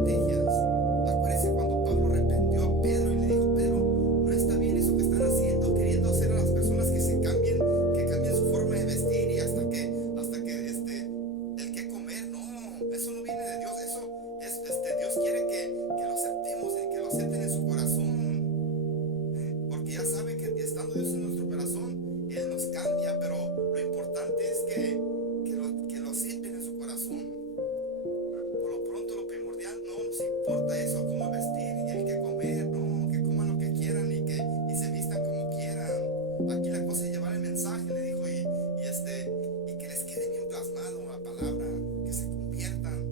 estrategias. Acuérdense cuando Pablo reprendió a Pedro y le dijo: Pedro, no está bien eso que están haciendo, queriendo hacer a las personas que cambien su forma de vestir y hasta que el que comer. No, eso no viene de Dios. Eso es, Dios quiere que lo aceptemos, que lo acepten en su corazón. Porque ya sabe que estando Dios en nuestro corazón, Él nos cambia, pero lo importante es que lo acepten en su corazón. Por lo pronto, lo primordial, no nos importa eso, cómo vestir y el qué comer, no, que coman lo que quieran y se vistan como quieran. Aquí la cosa es llevar el mensaje, le dijo, y que les quede bien plasmado la palabra, que se conviertan.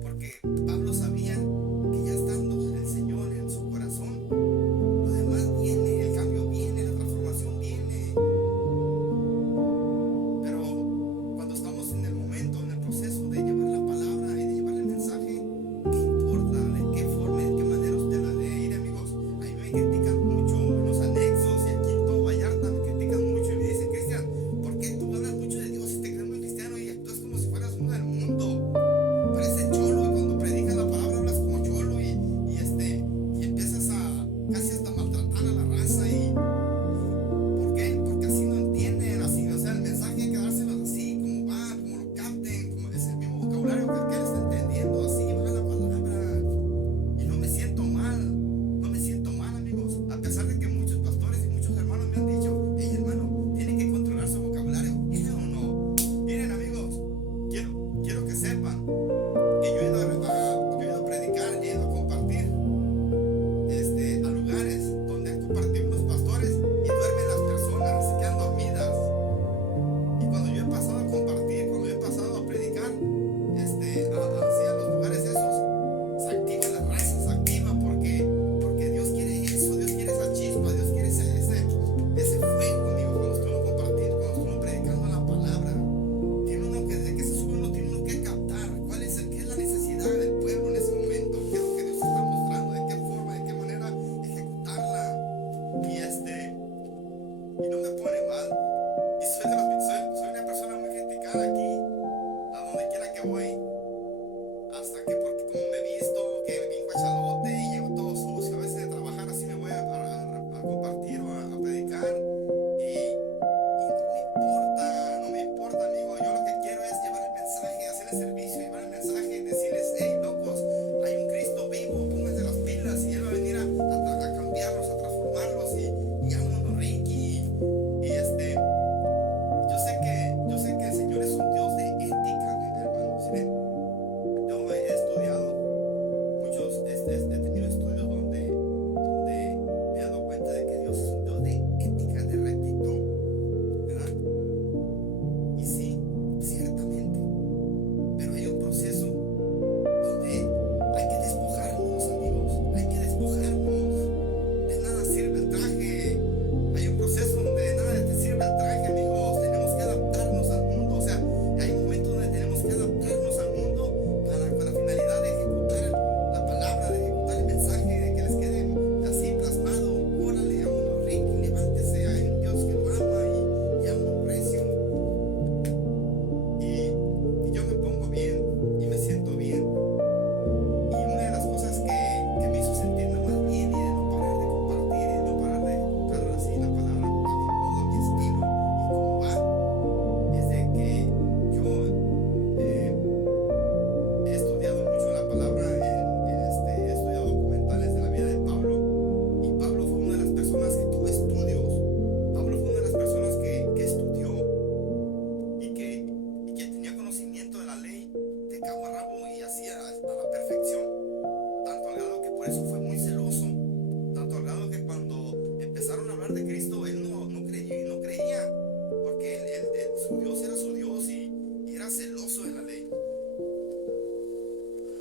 Porque Pablo sabía que ya estando el Señor en su corazón, lo demás viene, el cambio viene, la transformación viene. Pero cuando estamos en el momento, en el proceso de llevar la palabra y de llevar el mensaje, ¿qué importa? ¿De qué forma, de qué manera usted lo debe ir, amigos? A mí me critican mucho en los anexos y aquí en todo Vallarta me critican mucho y me dicen: Cristian, ¿por qué tú hablas mucho de Dios y te crees muy cristiano y actúas como si fueras uno del mundo? Pareces cholo, y cuando predicas la palabra hablas como cholo y empiezas a casi hasta maltratar a la raza. ¿Por qué? Porque así no entienden, así, o sea, el mensaje hay que dárselos así, como va, como lo capten, como es el mismo vocabulario que él está entendiendo, así va la palabra. Y no me siento mal, no me siento mal, amigos, a pesar de que muchos pastores y muchos hermanos me han dicho: hey, hermano, tiene que controlar su vocabulario. ¿O no? Miren, amigos, quiero que sepan que yo he ido a predicar, he ido a compartir a lugares donde han compartido unos pastores y duermen las personas, se quedan dormidas. Y cuando yo he pasado a compartir, cuando yo he pasado a predicar, hacia los lugares esos, se activa la raza, se activa porque Dios quiere eso, Dios quiere esa chispa, Dios quiere ese fuego, amigo, cuando estoy compartiendo, cuando estoy predicando la palabra. Tiene uno que, desde que se sube uno, tiene uno que captar qué es la necesidad del pueblo en ese momento, qué es lo que Dios está mostrando, de qué forma, de qué manera ejecutarla. Y no me pone mal. Y soy una persona muy criticada aquí, a donde quiera que voy. Hasta que porque como me visto, que me bien guachalote y llego todo sucio, a veces de trabajar así me voy a compartir o a predicar. Y no me importa, amigo. Yo lo que quiero es llevar el mensaje, hacer el servicio, llevar el mensaje, decirles: hey, locos, hay un Cristo vivo, pónganse las pilas y Él va a venir a cambiarlos, a transformarlos y vámonos, Ricky. Yo sé que el Señor es un Dios de ética, hermano. ¿Sí ven? Yo he estudiado muchos, he tenido estudios donde me he dado cuenta de que Dios es un Dios de ética, de rectitud, ¿verdad? Y sí, ciertamente. Pero hay un proceso donde hay que despojarnos, amigos. Hay que despojarnos. De nada sirve el traje. Hay un proceso donde de nada te sirve el traje, amigos. Tenemos que adaptarnos al mundo. O sea, hay un momento donde tenemos que adaptarnos al mundo con la finalidad de ejecutar la palabra, de ejecutar el mensaje, de que les quede así plasmado. Órale, vámonos, Ricky, levántese. Hay un Dios que lo ama y ama un precio. Y yo me pongo bien y me siento bien. Y una de las cosas que me hizo sentirme más bien y de no parar de compartir y de no parar de ejecutar así la palabra a mi modo, a mi estilo y cómo va, es de que yo he estudiado mucho la palabra, he estudiado documentales de la vida de Pablo. Y Pablo fue una de las personas que tuvo estudios. Pablo fue una de las personas que estudió y que tenía conocimiento de la ley de cabo a rabo y hacía a la perfección. Tanto al grado que por eso fue muy celoso. Tanto al grado que cuando empezaron a hablar de Cristo, él no creía. Porque su Dios era su Dios y era celoso de la ley.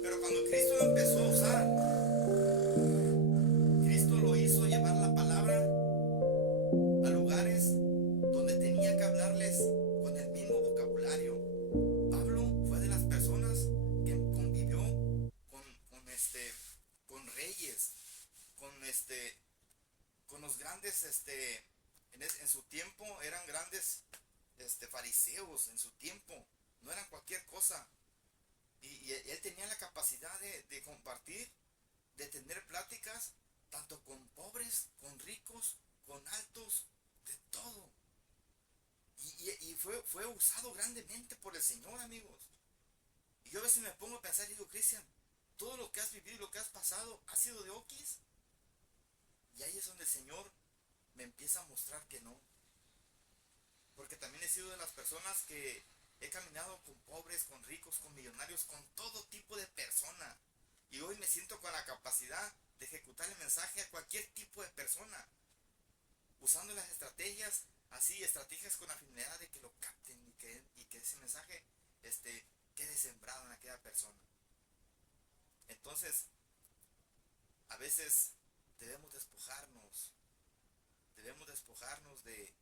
Pero cuando Cristo lo empezó a usar, Cristo lo hizo llevar la palabra a lugares donde tenía que hablarles con el mismo vocabulario. Pablo fue de las personas que convivió con reyes, con los grandes, en su tiempo eran grandes fariseos. En su tiempo no eran cualquier cosa. Y él tenía la capacidad fue usado grandemente por el Señor, amigos. Y yo a veces me pongo a pensar y digo, Cristian, todo lo que has vivido y lo que has pasado ha sido de Oquis. Y ahí es donde el Señor me empieza a mostrar que no. Porque también he sido de las personas que he caminado con pobres, con ricos, con millonarios, con todo tipo de persona. Y hoy me siento con la capacidad de ejecutar el mensaje a cualquier tipo de persona. Usando las estrategias, así, estrategias con la finalidad de que lo capten y que ese mensaje quede sembrado en aquella persona. Entonces, a veces debemos despojarnos del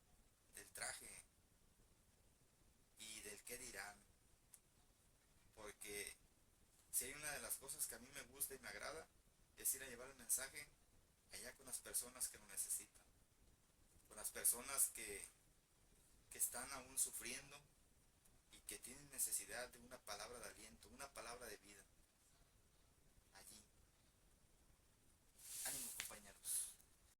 traje y del qué dirán. Porque si hay una de las cosas que a mí me gusta y me agrada, es ir a llevar el mensaje allá con las personas que lo necesitan. Con las personas que están aún sufriendo y que tienen necesidad de una palabra de aliento, una palabra de vida.